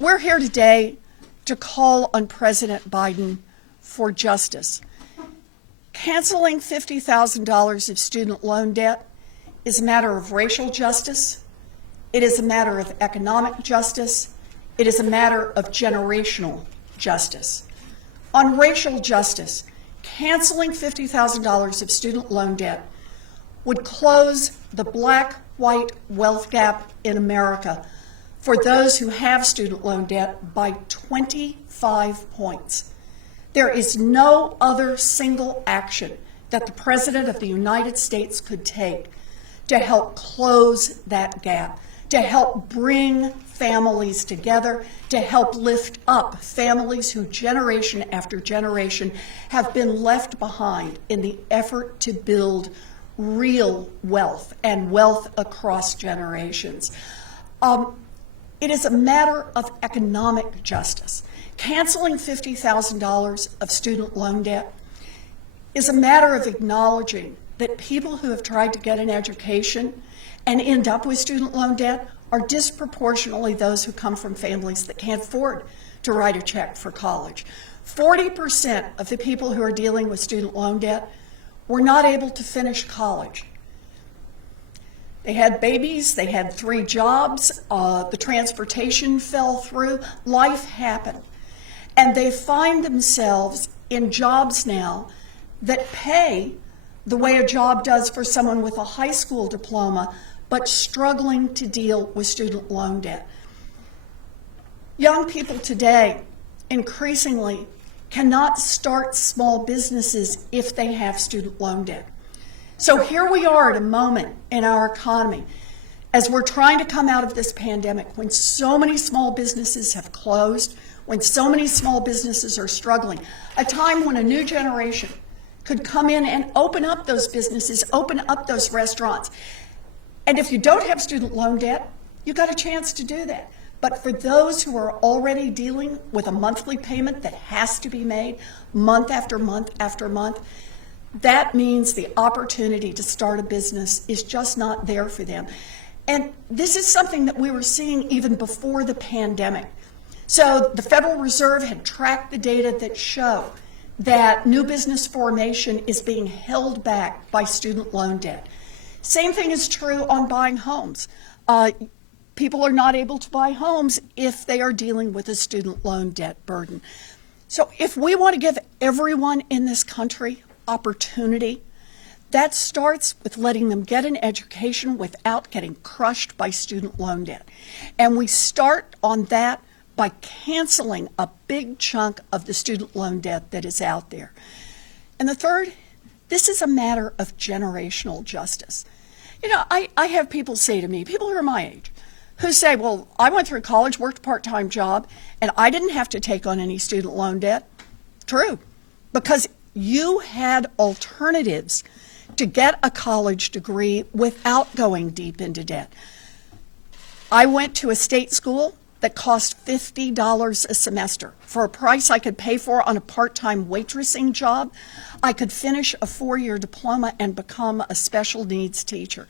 We're here today to call on President Biden for justice. Canceling $50,000 of student loan debt is a matter of racial justice. It is a matter of economic justice. It is a matter of generational justice. On racial justice, canceling $50,000 of student loan debt would close the black-white wealth gap in America for those who have student loan debt by 25 points. There is no other single action that the President of the United States could take to help close that gap, to help bring families together, to help lift up families who generation after generation have been left behind in the effort to build real wealth and wealth across generations. It is a matter of economic justice. Canceling $50,000 of student loan debt is a matter of acknowledging that people who have tried to get an education and end up with student loan debt are disproportionately those who come from families that can't afford to write a check for college. 40% of the people who are dealing with student loan debt were not able to finish college. They had babies, they had 3 jobs, the transportation fell through, life happened. And they find themselves in jobs now that pay the way a job does for someone with a high school diploma, but struggling to deal with student loan debt. Young people today increasingly cannot start small businesses if they have student loan debt. So here we are at a moment in our economy as we're trying to come out of this pandemic when so many small businesses have closed, when so many small businesses are struggling, a time when a new generation could come in and open up those businesses, open up those restaurants. And if you don't have student loan debt, you got a chance to do that. But for those who are already dealing with a monthly payment that has to be made month after month after month, that means the opportunity to start a business is just not there for them. And this is something that we were seeing even before the pandemic. So the Federal Reserve had tracked the data that show that new business formation is being held back by student loan debt. Same thing is true on buying homes. People are not able to buy homes if they are dealing with a student loan debt burden. So if we want to give everyone in this country opportunity, that starts with letting them get an education without getting crushed by student loan debt. And we start on that by canceling a big chunk of the student loan debt that is out there. And the third, this is a matter of generational justice. You know, I have people say to me, people who are my age, who say, well, I went through college, worked a part-time job, and I didn't have to take on any student loan debt. True, because you had alternatives to get a college degree without going deep into debt. I went to a state school that cost $50 a semester. For a price I could pay for on a part-time waitressing job, I could finish a 4-year diploma and become a special needs teacher.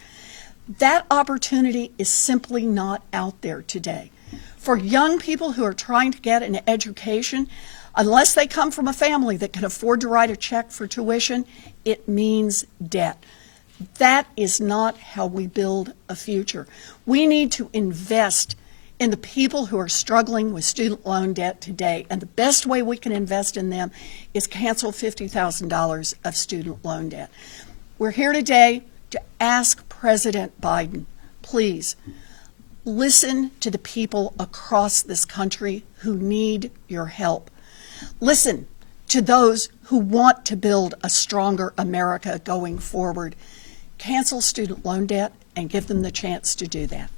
That opportunity is simply not out there today. For young people who are trying to get an education, unless they come from a family that can afford to write a check for tuition, it means debt. That is not how we build a future. We need to invest in the people who are struggling with student loan debt today, and the best way we can invest in them is cancel $50,000 of student loan debt. We're here today to ask President Biden, please, listen to the people across this country who need your help. Listen to those who want to build a stronger America going forward. Cancel student loan debt and give them the chance to do that.